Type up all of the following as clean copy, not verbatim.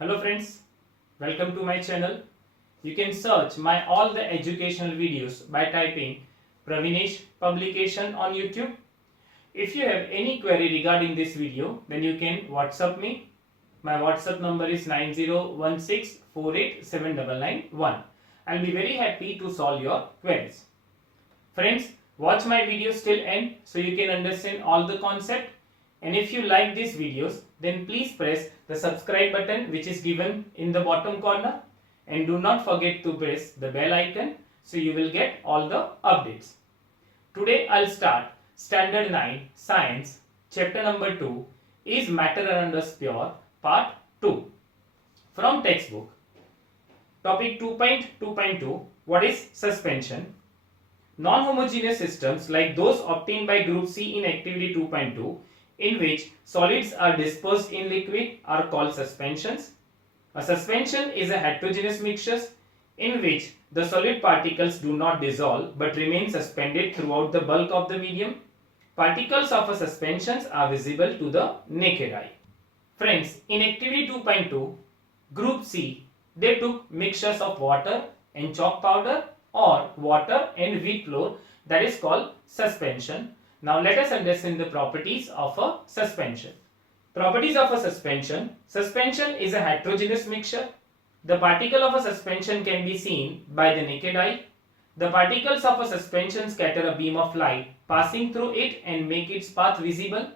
Hello friends, welcome to my channel. You can search my all the educational videos by typing Pravinesh Publication on YouTube. If you have any query regarding this video, then you can WhatsApp me. My WhatsApp number is 9016487991. I'll be very happy to solve your queries. Friends, watch my videos till end so you can understand all the concept. And if you like these videos, then please press the subscribe button which is given in the bottom corner, and do not forget to press the bell icon so you will get all the updates. Today I'll start Standard 9 Science chapter number 2 is Matter Around Us Pure part 2 from textbook. Topic 2.2.2 What is suspension? Non-homogeneous systems like those obtained by group C in activity 2.2 in which solids are dispersed in liquid are called suspensions. A suspension is a heterogeneous mixture in which the solid particles do not dissolve but remain suspended throughout the bulk of the medium. Particles of a suspension are visible to the naked eye. Friends, in activity 2.2, group C, they took mixtures of water and chalk powder or water and wheat flour, that is called suspension. Now let us understand the properties of a suspension. Properties of a suspension. Suspension is a heterogeneous mixture. The particle of a suspension can be seen by the naked eye. The particles of a suspension scatter a beam of light passing through it and make its path visible.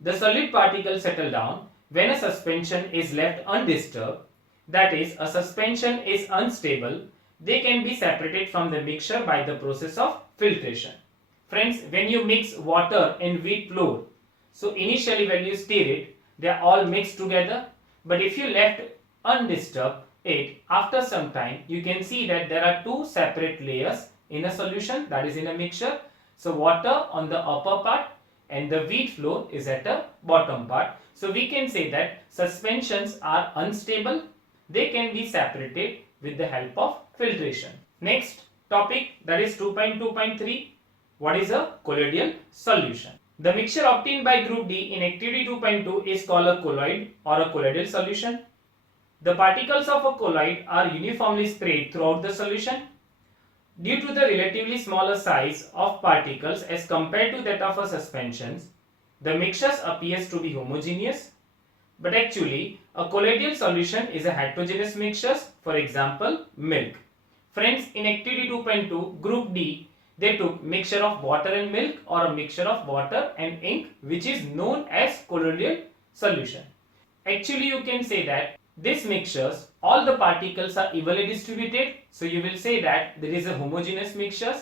The solid particles settle down when a suspension is left undisturbed. That is, a suspension is unstable. They can be separated from the mixture by the process of filtration. Friends, when you mix water and wheat flour, so initially when you stir it, they are all mixed together. But if you left undisturbed it, after some time, you can see that there are two separate layers in a solution, that is in a mixture. So water on the upper part and the wheat flour is at the bottom part. So we can say that suspensions are unstable. They can be separated with the help of filtration. Next topic, that is 2.2.3. What is a colloidal solution? The mixture obtained by group D in activity 2.2 is called a colloid or a colloidal solution. The particles of a colloid are uniformly spread throughout the solution. Due to the relatively smaller size of particles as compared to that of a suspension, the mixtures appears to be homogeneous. But actually, a colloidal solution is a heterogeneous mixture, for example, milk. Friends, in activity 2.2, group D, they took mixture of water and milk or a mixture of water and ink, which is known as colloidal solution. Actually, you can say that this mixtures, all the particles are evenly distributed. So you will say that there is a homogeneous mixture,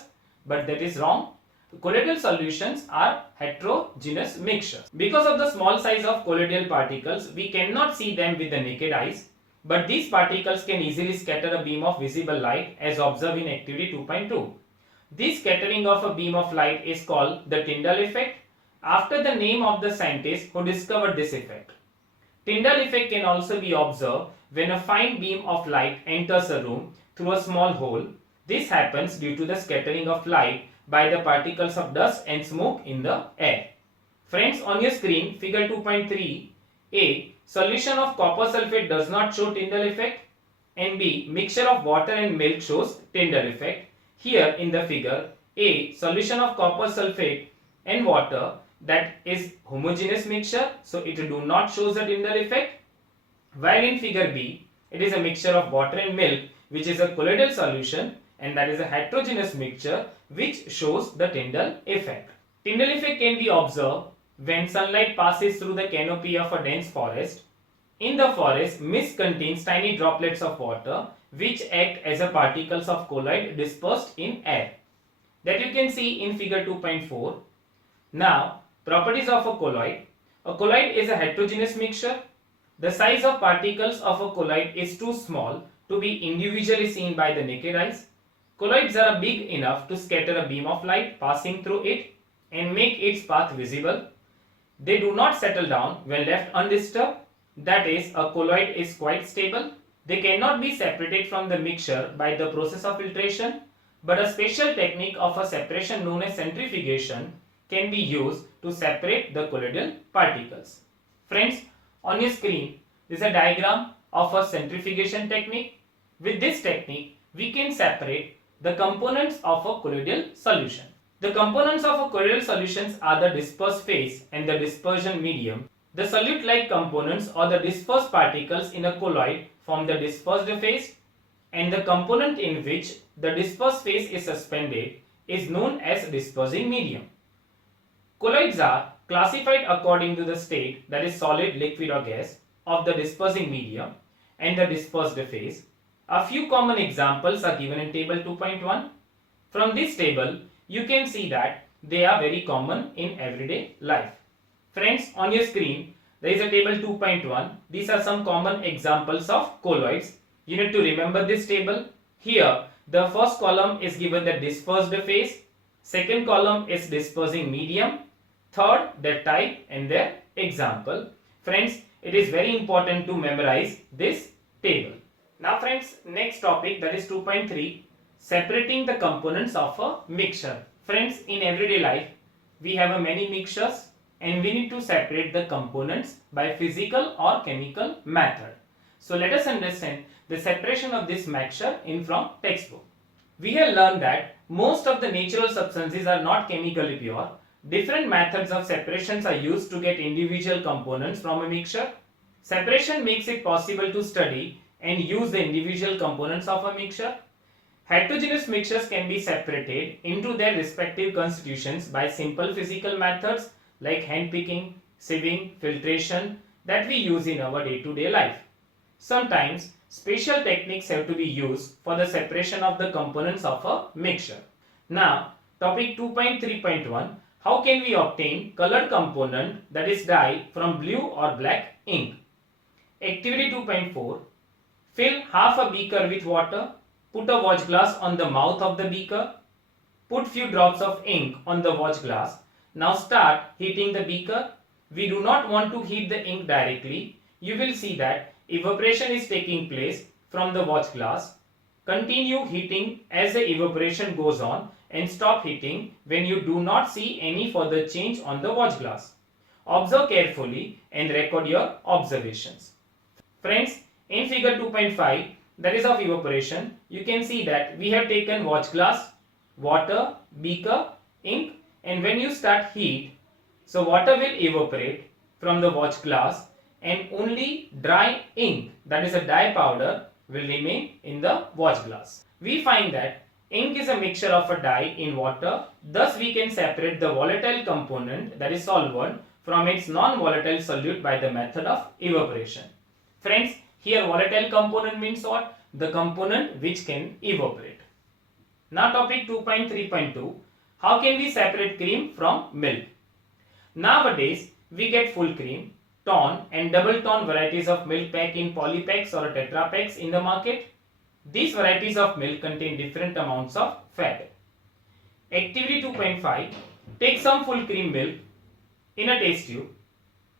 but that is wrong. Colloidal solutions are heterogeneous mixtures. Because of the small size of colloidal particles, we cannot see them with the naked eyes, but these particles can easily scatter a beam of visible light as observed in activity 2.2. This scattering of a beam of light is called the Tyndall effect, after the name of the scientist who discovered this effect. Tyndall effect can also be observed when a fine beam of light enters a room through a small hole. This happens due to the scattering of light by the particles of dust and smoke in the air. Friends, on your screen, figure 2.3, A. Solution of copper sulfate does not show Tyndall effect, and B. Mixture of water and milk shows Tyndall effect. Here in the figure, A. Solution of copper sulfate and water, that is homogeneous mixture, so it do not show the Tyndall effect. While in figure B, it is a mixture of water and milk, which is a colloidal solution, and that is a heterogeneous mixture which shows the Tyndall effect. Tyndall effect can be observed when sunlight passes through the canopy of a dense forest. In the forest, mist contains tiny droplets of water which act as a particles of colloid dispersed in air. That you can see in figure 2.4. Now, properties of a colloid. A colloid is a heterogeneous mixture. The size of particles of a colloid is too small to be individually seen by the naked eyes. Colloids are big enough to scatter a beam of light passing through it and make its path visible. They do not settle down when left undisturbed. That is, a colloid is quite stable. They cannot be separated from the mixture by the process of filtration, but a special technique of a separation known as centrifugation can be used to separate the colloidal particles. Friends, on your screen, This is a diagram of a centrifugation technique. With this technique, we can separate the components of a colloidal solution. The components of a colloidal solutions are the dispersed phase and the dispersion medium. The solute-like components or the dispersed particles in a colloid form the dispersed phase, and the component in which the dispersed phase is suspended is known as dispersing medium. Colloids are classified according to the state, that is solid, liquid or gas, of the dispersing medium and the dispersed phase. A few common examples are given in table 2.1. From this table, you can see that they are very common in everyday life. Friends, on your screen, there is a table 2.1. These are some common examples of colloids. You need to remember this table. Here, the first column is given the dispersed phase. Second column is dispersing medium. Third, their type and their example. Friends, it is very important to memorize this table. Now friends, next topic, that is 2.3, separating the components of a mixture. Friends, in everyday life, we have many mixtures and we need to separate the components by physical or chemical method. So let us understand the separation of this mixture in from textbook. We have learned that most of the natural substances are not chemically pure. Different methods of separations are used to get individual components from a mixture. Separation makes it possible to study and use the individual components of a mixture. Heterogeneous mixtures can be separated into their respective constitutions by simple physical methods like handpicking, sieving, filtration that we use in our day-to-day life. Sometimes special techniques have to be used for the separation of the components of a mixture. Now, topic 2.3.1, how can we obtain colored component, that is dye, from blue or black ink? Activity 2.4, fill half a beaker with water, put a watch glass on the mouth of the beaker, put few drops of ink on the watch glass. Now start heating the beaker. We do not want to heat the ink directly. You will see that evaporation is taking place from the watch glass. Continue heating as the evaporation goes on and stop heating when you do not see any further change on the watch glass. Observe carefully and record your observations. Friends, in figure 2.5, that is of evaporation, you can see that we have taken watch glass, water, beaker, ink, and when you start heat, so water will evaporate from the watch glass and only dry ink, that is a dye powder, will remain in the watch glass. We find that ink is a mixture of a dye in water, thus we can separate the volatile component, that is solvent, from its non-volatile solute by the method of evaporation. Friends, here volatile component means what? The component which can evaporate. Now topic 2.3.2, how can we separate cream from milk? Nowadays, we get full cream, tone and double tone varieties of milk pack in polypacks or tetra packs in the market. These varieties of milk contain different amounts of fat. Activity 2.5, take some full cream milk in a test tube,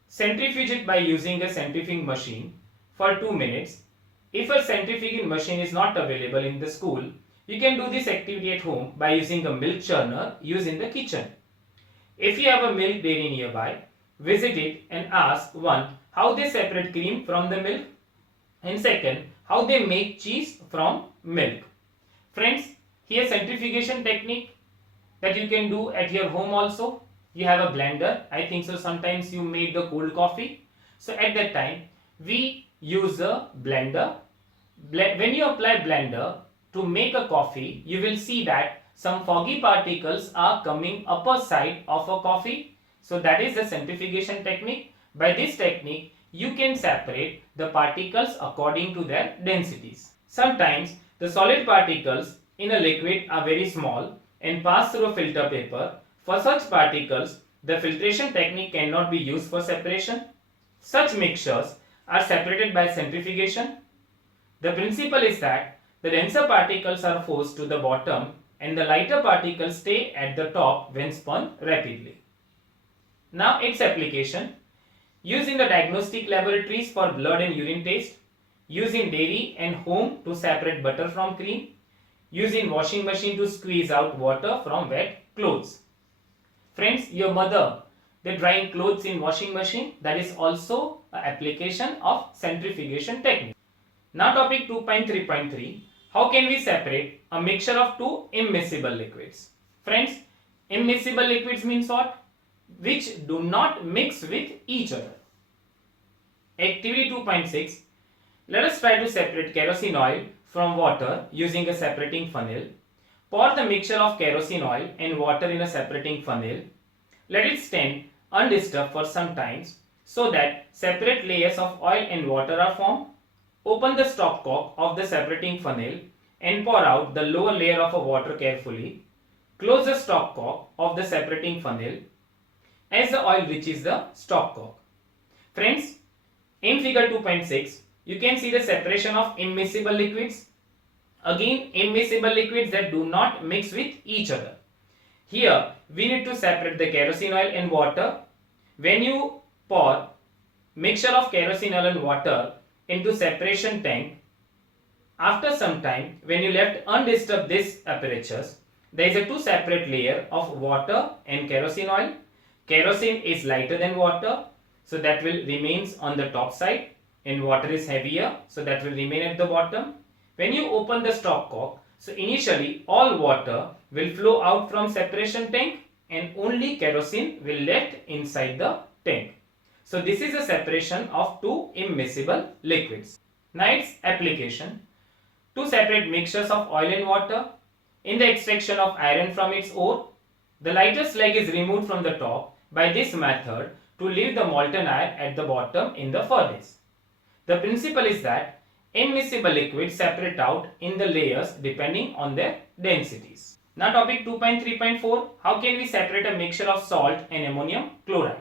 centrifuge it by using a centrifuging machine for 2 minutes. If a centrifuging machine is not available in the school, you can do this activity at home by using a milk churner used in the kitchen. If you have a milk dairy nearby, visit it and ask, one, how they separate cream from the milk, and second, how they make cheese from milk. Friends, here centrifugation technique that you can do at your home also. You have a blender, I think so sometimes you made the cold coffee. So at that time, we use a blender. When you apply blender to make a coffee, you will see that some foggy particles are coming upper side of a coffee. So that is the centrifugation technique. By this technique, you can separate the particles according to their densities. Sometimes the solid particles in a liquid are very small and pass through a filter paper. For such particles, the filtration technique cannot be used for separation. Such mixtures are separated by centrifugation. The principle is that the denser particles are forced to the bottom and the lighter particles stay at the top when spun rapidly. Now its application. Used in the diagnostic laboratories for blood and urine test. Used in dairy and home to separate butter from cream. Used in washing machine to squeeze out water from wet clothes. Friends, your mother the drying clothes in washing machine. That is also an application of centrifugation technique. Now topic 2.3.3. How can we separate a mixture of two immiscible liquids? Friends, immiscible liquids means what? Which do not mix with each other. Activity 2.6. Let us try to separate kerosene oil from water using a separating funnel. Pour the mixture of kerosene oil and water in a separating funnel. Let it stand undisturbed for some time so that separate layers of oil and water are formed. Open the stopcock of the separating funnel and pour out the lower layer of water carefully. Close the stopcock of the separating funnel as the oil reaches the stopcock. Friends, in figure 2.6, you can see the separation of immiscible liquids. Again, immiscible liquids that do not mix with each other. Here, we need to separate the kerosene oil and water. When you pour mixture of kerosene oil and water into separation tank, after some time, when you left undisturbed this apparatus, there is a two separate layer of water and kerosene oil. Kerosene is lighter than water, so that will remains on the top side, and water is heavier, so that will remain at the bottom. When you open the stopcock, so initially all water will flow out from separation tank and only kerosene will left inside the tank. So this is a separation of two immiscible liquids. Now its application. To separate mixtures of oil and water. In the extraction of iron from its ore, the lighter slag is removed from the top by this method to leave the molten iron at the bottom in the furnace. The principle is that immiscible liquids separate out in the layers depending on their densities. Now topic 2.3.4. How can we separate a mixture of salt and ammonium chloride?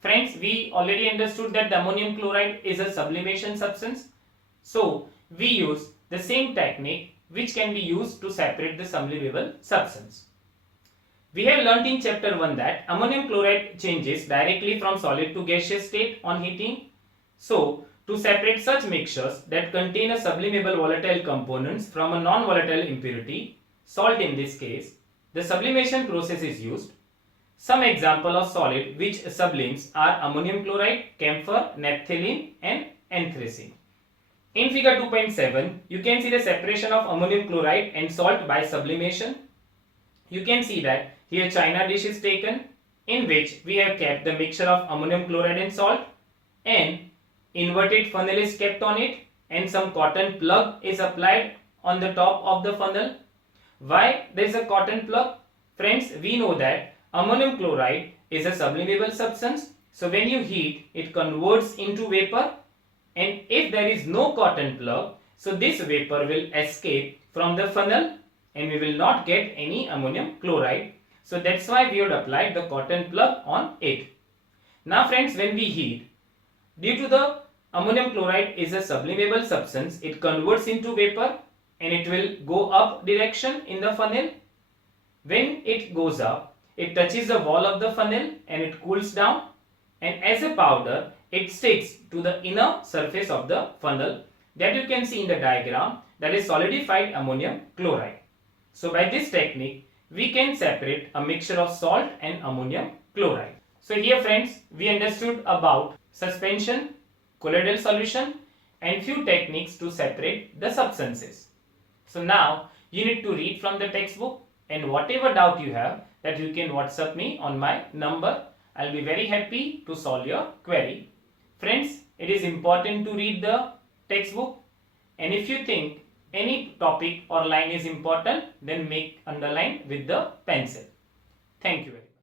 Friends, we already understood that the ammonium chloride is a sublimation substance. So we use the same technique which can be used to separate the sublimable substance. We have learnt in chapter 1 that ammonium chloride changes directly from solid to gaseous state on heating. So to separate such mixtures that contain a sublimable volatile components from a non-volatile impurity, salt in this case, the sublimation process is used. Some example of solid which sublimes are ammonium chloride, camphor, naphthalene and anthracene. In figure 2.7, you can see the separation of ammonium chloride and salt by sublimation. You can see that here china dish is taken in which we have kept the mixture of ammonium chloride and salt, and inverted funnel is kept on it, and some cotton plug is applied on the top of the funnel. Why there is a cotton plug? Friends, we know that ammonium chloride is a sublimable substance. So when you heat, it converts into vapor, and if there is no cotton plug, so this vapor will escape from the funnel and we will not get any ammonium chloride. So that's why we would apply the cotton plug on it. Now friends, when we heat, due to the ammonium chloride is a sublimable substance, it converts into vapor and it will go up direction in the funnel. When it goes up, it touches the wall of the funnel and it cools down, and as a powder it sticks to the inner surface of the funnel that you can see in the diagram, that is solidified ammonium chloride. So by this technique we can separate a mixture of salt and ammonium chloride. So here friends, we understood about suspension, colloidal solution and few techniques to separate the substances. So now you need to read from the textbook, and whatever doubt you have, that you can WhatsApp me on my number. I'll be very happy to solve your query. Friends, it is important to read the textbook, and if you think any topic or line is important, then make underline with the pencil. Thank you very much.